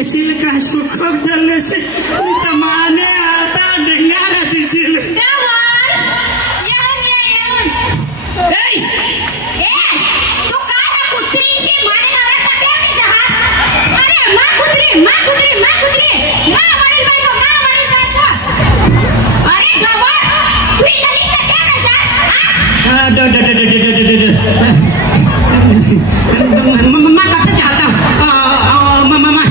नेसिल का सुख ठरले से तमाने आता डेंगारा दिसिल मम्मा कथा चाहता हूँ मम्मा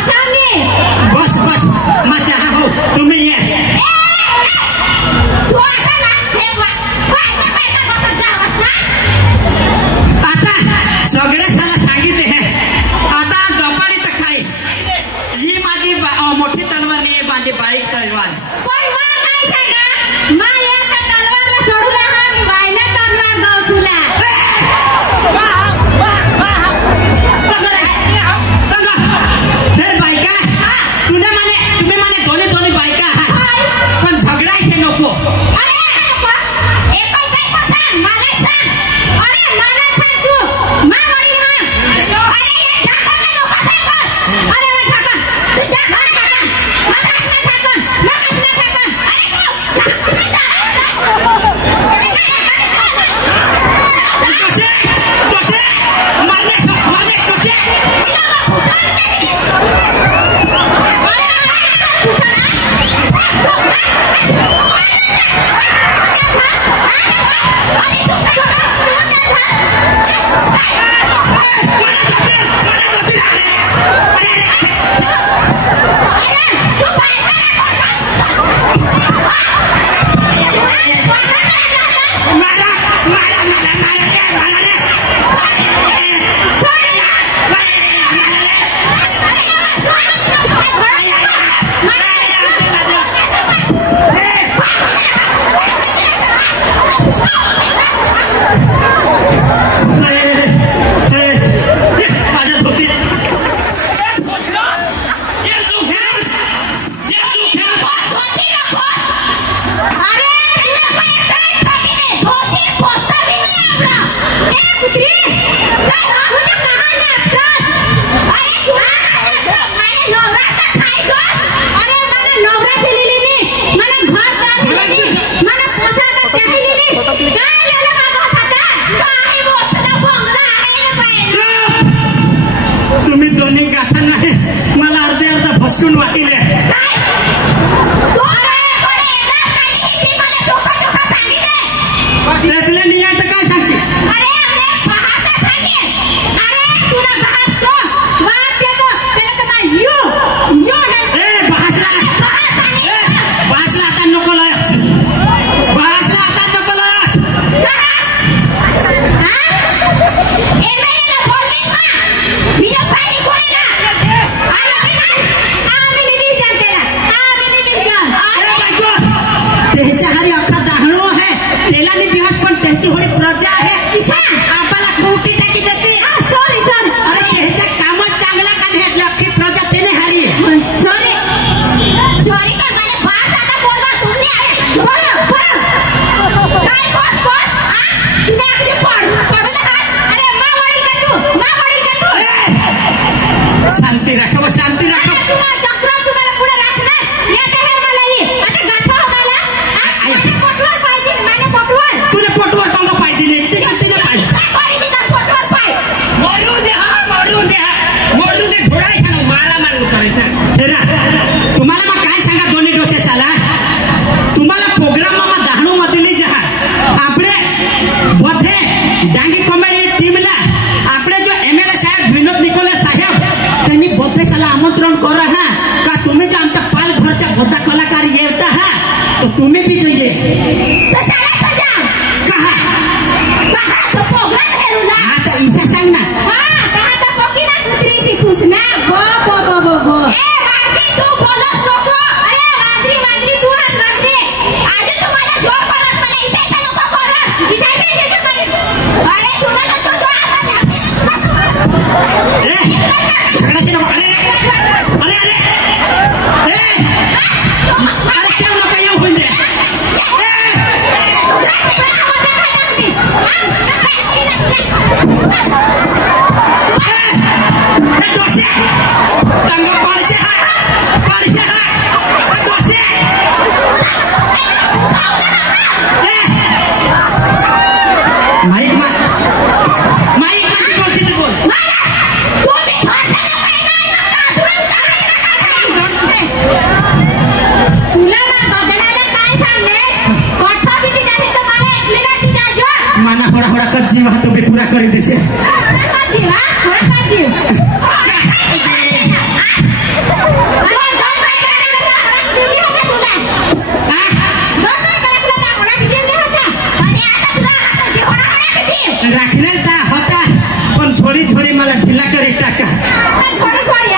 बस बस मैं चाह हूँ तुम्हें ये आता सगळे साला सांगितले है आता गपाडी तर खाय ही माझी मोठी तलवार नाही माझी बारीक तलवार पण झगडायचे नको तुम्ही दोन्ही गाठा नाही मला अर्धे अर्धा भसकून वाटिले त्यातले नियाचं काय सांगशील भासला आता नको लस भासला आता नको लस त्याच्या हारी अख्खा दाहणो आहे त्याला नाही दिवस पण त्यांची होडी प्रजा आहे आपल्याला कोटी टाकी देते अरे त्याच्या कामात चांगला का नाही आपली अख्खी प्रजा त्याने हारी शांती राखव शांती राखव तुझे पोटवर चांगलं पाहिजे नाही ते का तिने तुम्हाला मग काय सांगा दोन्ही डोसे साला तुम्हाला प्रोग्राम मग दहाणू मध्ये जहा आपले बोथे डांगी कॉमेडी टीमला आपले जो एमएलए साहेब विनोद निकोले साहेब त्यांनी बोथेशाला आमंत्रण करा हा का तुम्ही जो आमच्या पालघरच्या बोधा कलाकार येता हा तो तुम्ही भी जाइए कहा तो प्रोग्राम हेरुला हाँ तो इसे सांग ना कहा तो पोकी ना कुतरी सी खुश ना गो तू बोलस नको अरे वादरी तू हात वादरी आज तुम्हाला जो करस मला इसायचा नको करस इसायचा अरे तुला नको तू ए झगडा कशी नको अरे अरे अरे अरे केव नको येऊ होईन दे दोषी चांगला पारशे दोषी माईक माझी बोलशी ते बोल माना होड़ा होड़ा कर जीव हाथों पे पूरा कर दे से रखने ता होता पण छोड़ी छोड़ी मला ढीला करे टाका छोड़ी छोड़ी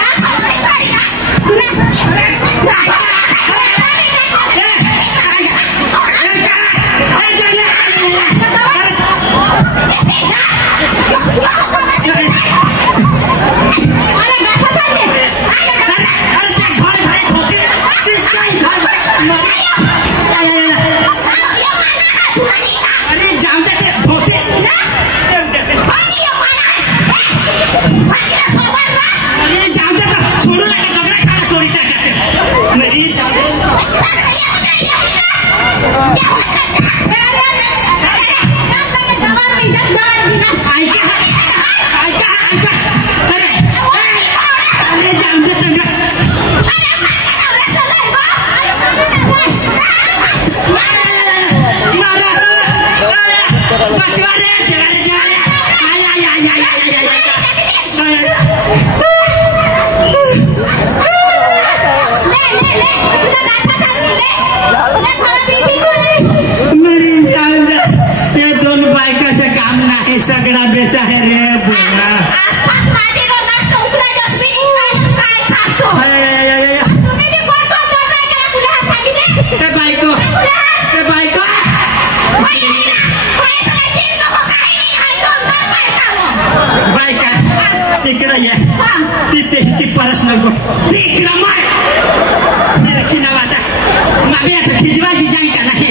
सगळा बेसा है रे बोला बायका तिकडे ये तिथे हिची परस नको तिकडं मार खिना वाटा मागे आता खिजवायची जाई का नाही